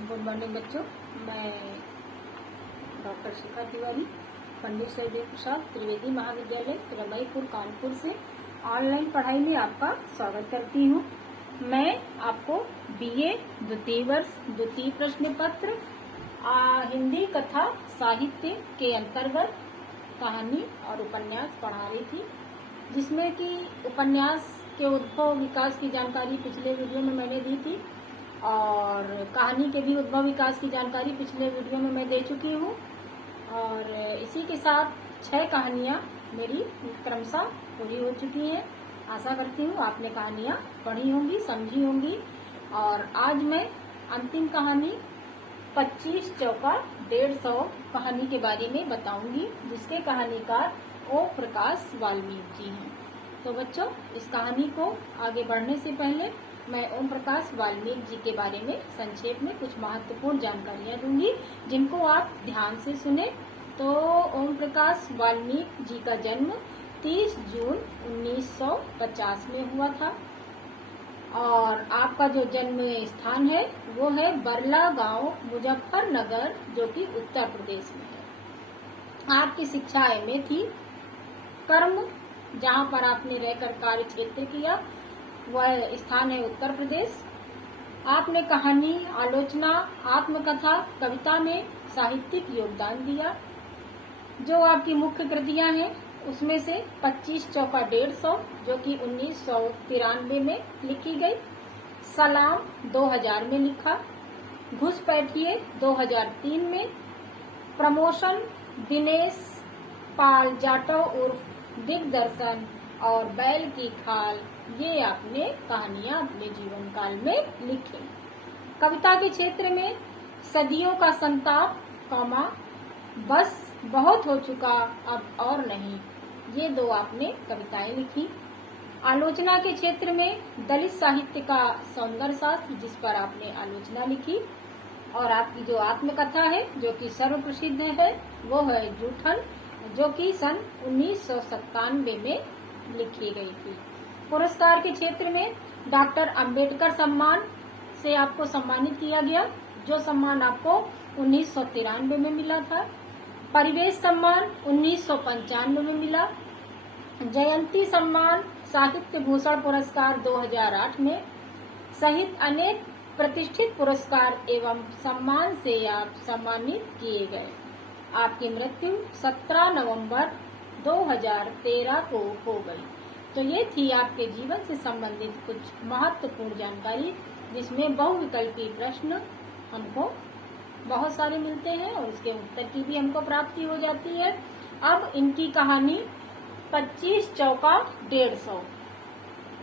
Good morning बच्चों। मैं doctor शिखा तिवारी, पंडित सहदेव प्रसाद त्रिवेदी महाविद्यालय रमईपुर कानपुर से ऑनलाइन पढ़ाई में आपका स्वागत करती हूँ। मैं आपको बीए द्वितीय वर्ष द्वितीय प्रश्न पत्र हिंदी कथा साहित्य के अंतर्गत कहानी और उपन्यास पढ़ा रही थी, जिसमें कि उपन्यास के उद्भव विकास की जानकारी पिछले वीडियो में मैंने दी थी और कहानी के भी उद्भव विकास की जानकारी पिछले वीडियो में मैं दे चुकी हूँ। और इसी के साथ 6 कहानियाँ मेरी क्रमशः पूरी हो चुकी हैं। आशा करती हूँ आपने कहानियाँ पढ़ी होंगी, समझी होंगी। और आज मैं अंतिम कहानी 25 चौका 150 कहानी के बारे में बताऊंगी, जिसके कहानीकार ओम प्रकाश वाल्मीकि जी हैं। तो बच्चों, इस कहानी को आगे बढ़ने से पहले मैं ओम प्रकाश वाल्मीकि जी के बारे में संक्षेप में कुछ महत्वपूर्ण जानकारियां दूंगी, जिनको आप ध्यान से सुने। तो ओम प्रकाश वाल्मीकि जी का जन्म 30 जून 1950 में हुआ था और आपका जो जन्म स्थान है वो है बरला गांव, मुजफ्फरनगर, जो कि उत्तर प्रदेश में है। आपकी शिक्षा एमए थी। कर्म जहां पर आपने रहकर कार्य क्षेत्र किया वह स्थान है उत्तर प्रदेश। आपने कहानी, आलोचना, आत्मकथा, कविता में साहित्यिक योगदान दिया। जो आपकी मुख्य कृतियां हैं उसमें से 25 चौका 150 जो कि 1993 में लिखी गई, सलाम 2000 में लिखा, घुसपैठिए 2003 में, प्रमोशन दिनेश पाल जाटव उर्फ दिग्दर्शन और बैल की खाल, ये आपने कहानियां अपने जीवन काल में लिखी। कविता के क्षेत्र में सदियों का संताप, बस बहुत हो चुका अब और नहीं, ये 2 आपने कविताएं लिखी। आलोचना के क्षेत्र में दलित साहित्य का सौंदर्य शास्त्र, जिस पर आपने आलोचना लिखी। और आपकी जो आत्मकथा है जो कि सर्व प्रसिद्ध है वो है जूठन, जो कि सन 1997 में लिखी गई थी। पुरस्कार के क्षेत्र में डॉक्टर अंबेडकर सम्मान से आपको सम्मानित किया गया, जो सम्मान आपको 1993 में मिला था। परिवेश सम्मान 1995 में मिला। जयंती सम्मान, साहित्य भूषण पुरस्कार 2008 में, सहित अनेक प्रतिष्ठित पुरस्कार एवं सम्मान से आप सम्मानित किए गए। आपकी मृत्यु 17 नवंबर 2013 को हो गई। तो ये थी आपके जीवन से संबंधित कुछ महत्वपूर्ण जानकारी, जिसमें बहुविकल्पी प्रश्न हमको बहुत सारे मिलते हैं और उसके उत्तर की भी हमको प्राप्ति हो जाती है। अब इनकी कहानी 25 चौका 150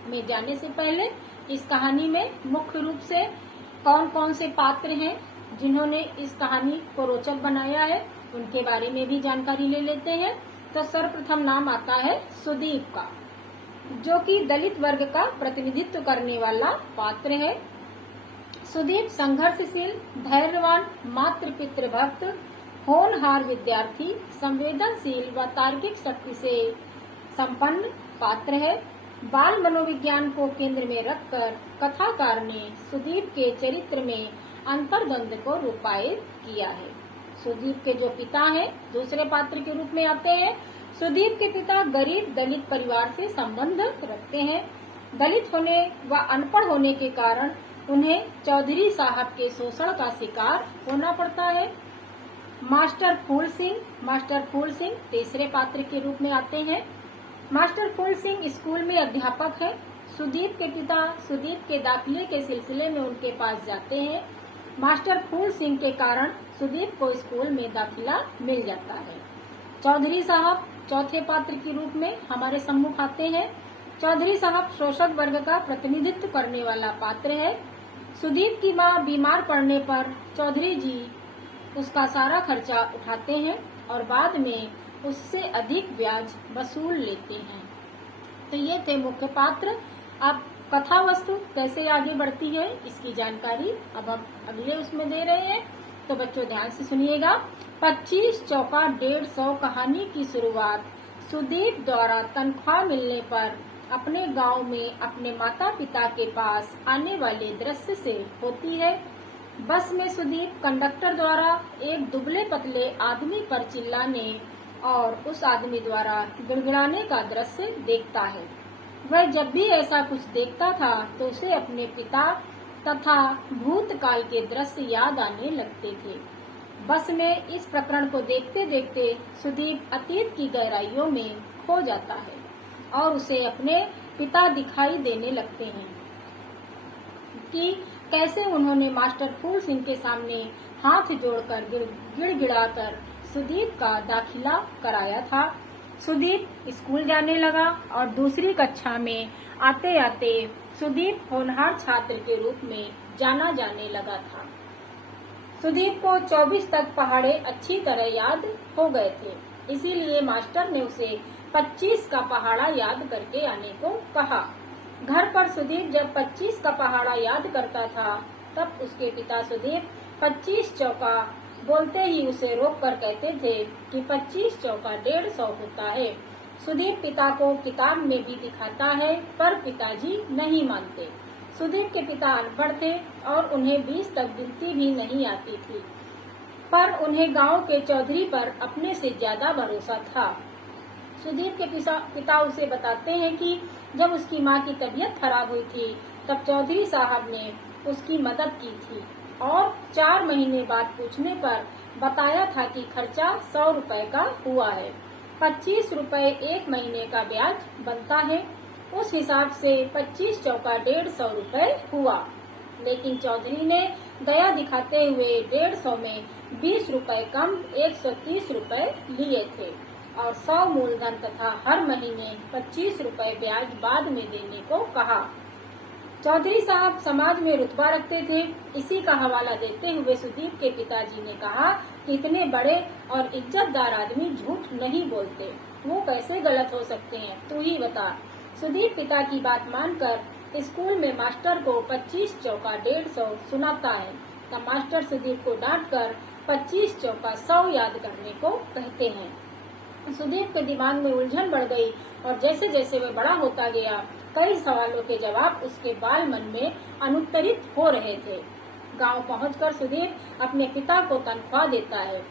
में जाने से पहले इस कहानी में मुख्य रूप से कौन कौन से पात्र हैं जिन्होंने इस कहानी को रोचक बनाया है, उनके बारे में भी जानकारी ले लेते हैं। तो सर्वप्रथम नाम आता है सुदीप का, जो कि दलित वर्ग का प्रतिनिधित्व करने वाला पात्र है। सुदीप संघर्षशील, धैर्यवान, मातृ पितृ भक्त, होनहार विद्यार्थी, संवेदनशील व तार्किक शक्ति से संपन्न पात्र है। बाल मनोविज्ञान को केंद्र में रखकर कथाकार ने सुदीप के चरित्र में अंतर्द्वंद को रूपायित किया है। सुदीप के जो पिता हैं दूसरे पात्र के रूप में आते हैं। सुदीप के पिता गरीब दलित परिवार से संबंध रखते हैं। दलित होने व अनपढ़ होने के कारण उन्हें चौधरी साहब के शोषण का शिकार होना पड़ता है। मास्टर फूल सिंह तीसरे पात्र के रूप में आते हैं। मास्टर फूल सिंह स्कूल में अध्यापक है। सुदीप के पिता सुदीप के दाखिले के सिलसिले में उनके पास जाते हैं। मास्टर फूल सिंह के कारण सुदीप को स्कूल में दाखिला मिल जाता है। चौधरी साहब चौथे पात्र के रूप में हमारे सम्मुख आते हैं। चौधरी साहब शोषक वर्ग का प्रतिनिधित्व करने वाला पात्र है। सुदीप की मां बीमार पड़ने पर चौधरी जी उसका सारा खर्चा उठाते हैं और बाद में उससे अधिक ब्याज वसूल लेते हैं। तो ये थे मुख्य पात्र। अब कथा वस्तु कैसे आगे बढ़ती है इसकी जानकारी अब हम अगले उसमें दे रहे हैं, तो बच्चों ध्यान से सुनिएगा। 25 चौका 150 कहानी की शुरुआत सुदीप द्वारा तनख्वाह मिलने पर अपने गांव में अपने माता पिता के पास आने वाले दृश्य से होती है। बस में सुदीप कंडक्टर द्वारा एक दुबले पतले आदमी पर चिल्लाने और उस आदमी द्वारा गिड़गिड़ाने का दृश्य देखता है। वह जब भी ऐसा कुछ देखता था तो उसे अपने पिता तथा भूतकाल के दृश्य याद आने लगते थे। बस में इस प्रकरण को देखते देखते सुदीप अतीत की गहराइयों में खो जाता है और उसे अपने पिता दिखाई देने लगते हैं कि कैसे उन्होंने मास्टर फूल सिंह के सामने हाथ जोड़कर गिड़गिड़ाकर सुदीप का दाखिला कराया था। सुदीप स्कूल जाने लगा और दूसरी कक्षा में आते आते सुदीप होनहार छात्र के रूप में जाना जाने लगा था। सुदीप को 24 तक पहाड़े अच्छी तरह याद हो गए थे, इसीलिए मास्टर ने उसे 25 का पहाड़ा याद करके आने को कहा। घर पर सुदीप जब 25 का पहाड़ा याद करता था तब उसके पिता सुदीप 25 चौका बोलते ही उसे रोक कर कहते थे कि 25 चौका 150 होता है। सुदीप पिता को किताब में भी दिखाता है पर पिताजी नहीं मानते। सुदीप के पिता अनपढ़ थे और उन्हें 20 तक गिनती भी नहीं आती थी, पर उन्हें गांव के चौधरी पर अपने से ज्यादा भरोसा था। सुदीप के पिता उसे बताते हैं कि जब उसकी माँ की तबीयत खराब हुई थी तब चौधरी साहब ने उसकी मदद की थी और 4 महीने बाद पूछने पर बताया था कि खर्चा 100 रुपए का हुआ है, 25 रुपए 1 महीने का ब्याज बनता है। उस हिसाब से 25 चौका 150 रुपए हुआ, लेकिन चौधरी ने दया दिखाते हुए 150 में 20 रुपए कम 130 रुपए लिए थे और 100 मूलधन तथा हर महीने 25 रुपए ब्याज बाद में देने को कहा। चौधरी साहब समाज में रुतबा रखते थे। इसी का हवाला देते हुए सुदीप के पिताजी ने कहा कि इतने बड़े और इज्जतदार आदमी झूठ नहीं बोलते, वो कैसे गलत हो सकते हैं, तू ही बता। सुदीप पिता की बात मानकर स्कूल में मास्टर को 25 चौका 150 सुनाता है तब मास्टर सुदीप को डांटकर 25 चौका 100 याद करने को कहते हैं। सुदीप के दिमाग में उलझन बढ़ गई और जैसे जैसे वह बड़ा होता गया कई सवालों के जवाब उसके बाल मन में अनुत्तरित हो रहे थे। गांव पहुंचकर सुदीप अपने पिता को तनख्वाह देता है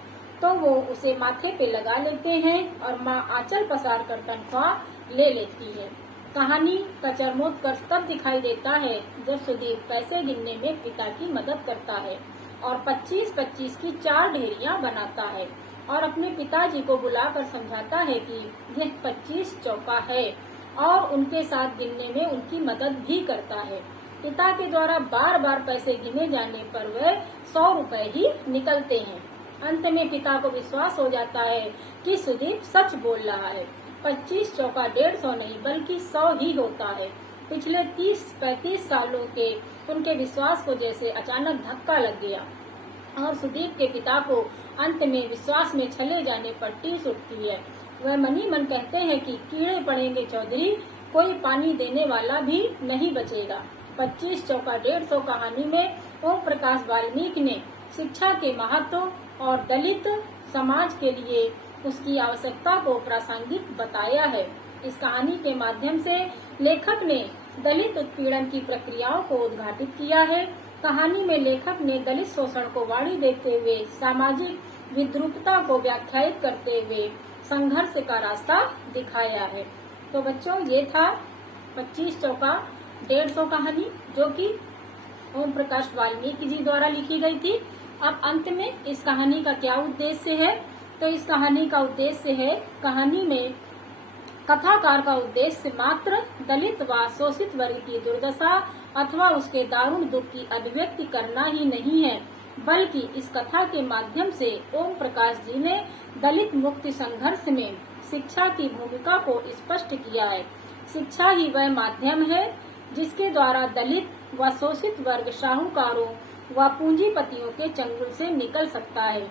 तो वो उसे माथे पे लगा लेते हैं और माँ आंचल पसार कर तनख्वाह ले लेती है। कहानी का चरमोत्कर्ष तब दिखाई देता है जब सुदीप पैसे गिनने में पिता की मदद करता है और 25-25 की 4 ढेरियां बनाता है और अपने पिताजी को बुलाकर समझाता है कि यह 25 चौका है और उनके साथ गिनने में उनकी मदद भी करता है। पिता के द्वारा बार बार पैसे गिने जाने पर वह 100 रुपए ही निकलते हैं। अंत में पिता को विश्वास हो जाता है कि सुदीप सच बोल रहा है, 25 चौका 150 नहीं बल्कि 100 ही होता है। पिछले 30-35 सालों के उनके विश्वास को जैसे अचानक धक्का लग गया और सुदीप के पिता को अंत में विश्वास में चले जाने पर टीस उठती है। वह मनी मन कहते हैं कि कीड़े पड़ेंगे चौधरी, कोई पानी देने वाला भी नहीं बचेगा। 25 चौका 150 कहानी में ओम प्रकाश वाल्मीकि ने शिक्षा के महत्व और दलित समाज के लिए उसकी आवश्यकता को प्रासंगिक बताया है। इस कहानी के माध्यम से लेखक ने दलित उत्पीड़न की प्रक्रियाओं को उद्घाटित किया है। कहानी में लेखक ने दलित शोषण को वाणी देते हुए सामाजिक विद्रूपता को व्याख्यायित करते हुए संघर्ष का रास्ता दिखाया है। तो बच्चों, ये था 25 चौका 150 कहानी जो कि ओम प्रकाश वाल्मीकि जी द्वारा लिखी गई थी। अब अंत में इस कहानी का क्या उद्देश्य है, तो इस कहानी का उद्देश्य है, कहानी में कथाकार का उद्देश्य मात्र दलित व शोषित वर्ग की दुर्दशा अथवा उसके दारुण दुख की अभिव्यक्ति करना ही नहीं है, बल्कि इस कथा के माध्यम से ओम प्रकाश जी ने दलित मुक्ति संघर्ष में शिक्षा की भूमिका को स्पष्ट किया है। शिक्षा ही वह माध्यम है जिसके द्वारा दलित व शोषित वर्ग साहूकारों व पूंजीपतियों के चंगुल से निकल सकता है।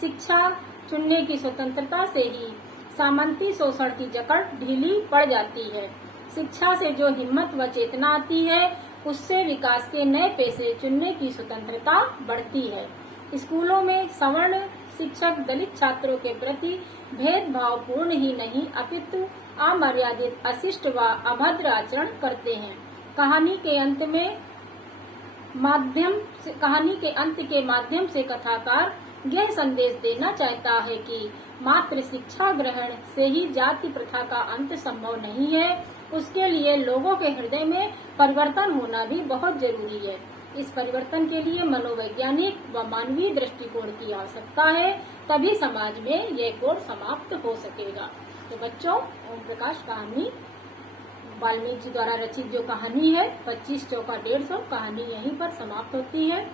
शिक्षा चुनने की स्वतंत्रता से ही सामंती शोषण की जकड़ ढीली पड़ जाती है। शिक्षा से जो हिम्मत व चेतना आती है उससे विकास के नए पेशे चुनने की स्वतंत्रता बढ़ती है। स्कूलों में सवर्ण शिक्षक दलित छात्रों के प्रति भेदभाव पूर्ण ही नहीं अपितु अमर्यादित अशिष्ट व अभद्र आचरण करते हैं। कहानी के अंत में कहानी के अंत के माध्यम से कथाकार यह संदेश देना चाहता है कि मात्र शिक्षा ग्रहण से ही जाति प्रथा का अंत संभव नहीं है, उसके लिए लोगों के हृदय में परिवर्तन होना भी बहुत जरूरी है। इस परिवर्तन के लिए मनोवैज्ञानिक व मानवीय दृष्टिकोण की आवश्यकता है, तभी समाज में यह कोड समाप्त हो सकेगा। तो बच्चों, ओम प्रकाश कहानी वाल्मीकि जी द्वारा रचित जो कहानी है 25 चौका 150 कहानी यहीं पर समाप्त होती है।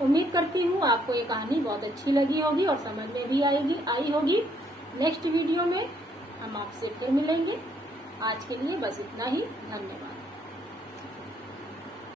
उम्मीद करती हूँ आपको ये कहानी बहुत अच्छी लगी होगी और समझ में भी आई होगी। नेक्स्ट वीडियो में हम आपसे फिर मिलेंगे। आज के लिए बस इतना ही। धन्यवाद।